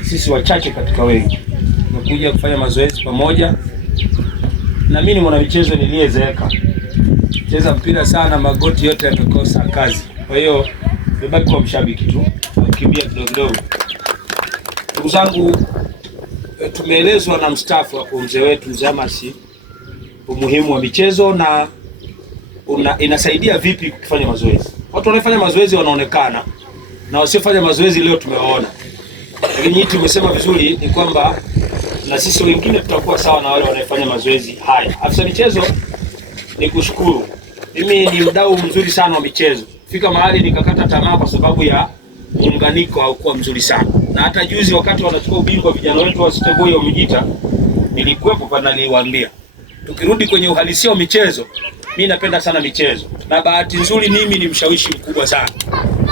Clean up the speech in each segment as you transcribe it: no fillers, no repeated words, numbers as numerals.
sisi wachache katika wengi tumekuja kufanya mazoezi pamoja, na mimi ni mwanamichezo niliyezeeka, cheza mpira sana, magoti yote yamekosa kazi. Kwa hiyo nimebaki kwa mshabiki tu, nakimbia kidogo kidogo. Ndugu zangu, tumeelezwa na mstaafu hapo mzee wetu Mzee Amasi umuhimu wa michezo na inasaidia vipi kufanya mazoezi. Watu wanaofanya mazoezi wanaonekana na wasiofanya mazoezi leo tumewaona. Lakini nyinyi tumesema vizuri ni kwamba na sisi wengine tutakuwa sawa na wale wanaofanya mazoezi haya. Afisa michezo, ni kushukuru. Mimi ni mdau mzuri sana wa michezo. Fika mahali nikakata tamaa kwa sababu ya muunganiko haukuwa mzuri sana. Na hata juzi wakati wanachukua ubingwa vijana wetu wa Siteboy wa Mjita, nilikuwepo pale, niliwaambia tukirudi kwenye uhalisia wa michezo, mimi napenda sana michezo. Na bahati nzuri mimi ni mshawishi mkubwa sana.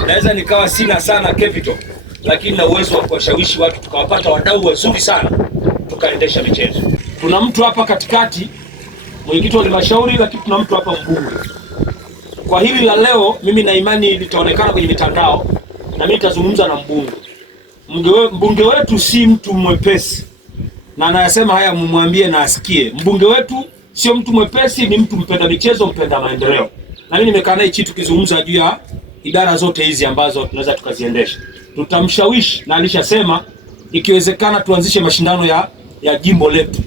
Naweza nikawa sina sana capital, lakini na uwezo wa kuwashawishi watu tukawapata wadau wazuri sana tukaendesha michezo. Tuna mtu hapa katikati mwenyekiti wa halmashauri, lakini tuna mtu hapa mbunge. Kwa hili la leo mimi na imani litaonekana kwenye mitandao na mimi nitazungumza na mbunge. Mbunge wetu si mtu mwepesi. Na anayasema haya mumwambie na asikie. Mbunge wetu sio mtu mwepesi, ni mtu mpenda michezo, mpenda maendeleo. Na mimi nimekaa naye chini tukizungumza juu ya idara zote hizi ambazo tunaweza tukaziendesha. Tutamshawishi na alishasema ikiwezekana tuanzishe mashindano ya jimbo letu.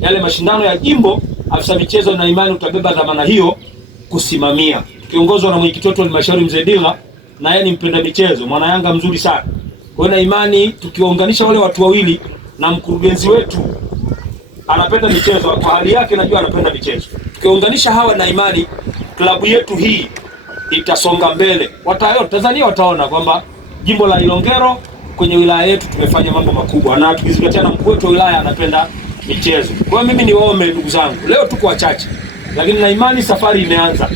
Yale mashindano ya jimbo, afisa michezo na imani utabeba dhamana hiyo kusimamia. Tukiongozwa na mwenyekiti wetu wa halmashauri Mzee Dila, na yeye ni mpenda michezo, mwana Yanga mzuri sana. Kwa hiyo na imani tukiwaunganisha wale watu wawili na mkurugenzi wetu anapenda michezo, kwa hali yake najua anapenda michezo. Tukiunganisha hawa na imani klabu yetu hii itasonga mbele. Tanzania wataona kwamba jimbo la Ilongero kwenye wilaya yetu tumefanya mambo makubwa, na tukizingatia na mkuu wetu wa wilaya anapenda michezo. Kwa hiyo mimi niwaombe ndugu zangu, leo tuko wachache, lakini na imani safari imeanza.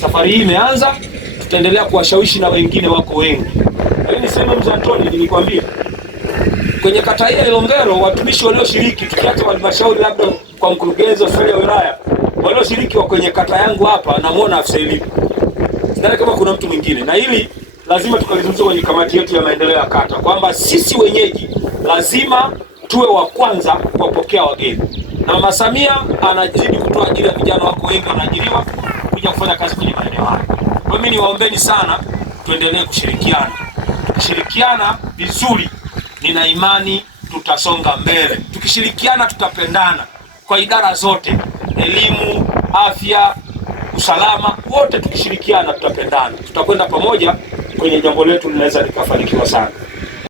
Safari hii imeanza, tutaendelea kuwashawishi na wengine wako wengi. Lakini sema Mzee Antoni, nilikwambia kwenye kata hii ya Ilongero watumishi walioshiriki, tukiacha halmashauri labda kwa mkurugenzi wa wilaya, walioshiriki wa kwenye kata yangu hapa namuona afisa elimu. Sidhani kama kuna mtu mwingine, na hili lazima tukalizungumza kwenye kamati yetu ya maendeleo ya kata kwamba sisi wenyeji lazima tuwe wa kwanza kuwapokea wageni. Na Mama Samia anazidi kutoa ajira, vijana wako wengi wanaajiriwa kuja kufanya kazi kwenye maeneo haya. Kwa mimi niwaombeni sana tuendelee kushirikiana. Tukishirikiana vizuri, nina imani tutasonga mbele. Tukishirikiana tutapendana kwa idara zote, elimu, afya, usalama, wote tukishirikiana tutapendana. Tutakwenda pamoja kwenye jambo letu linaweza likafanikiwa sana.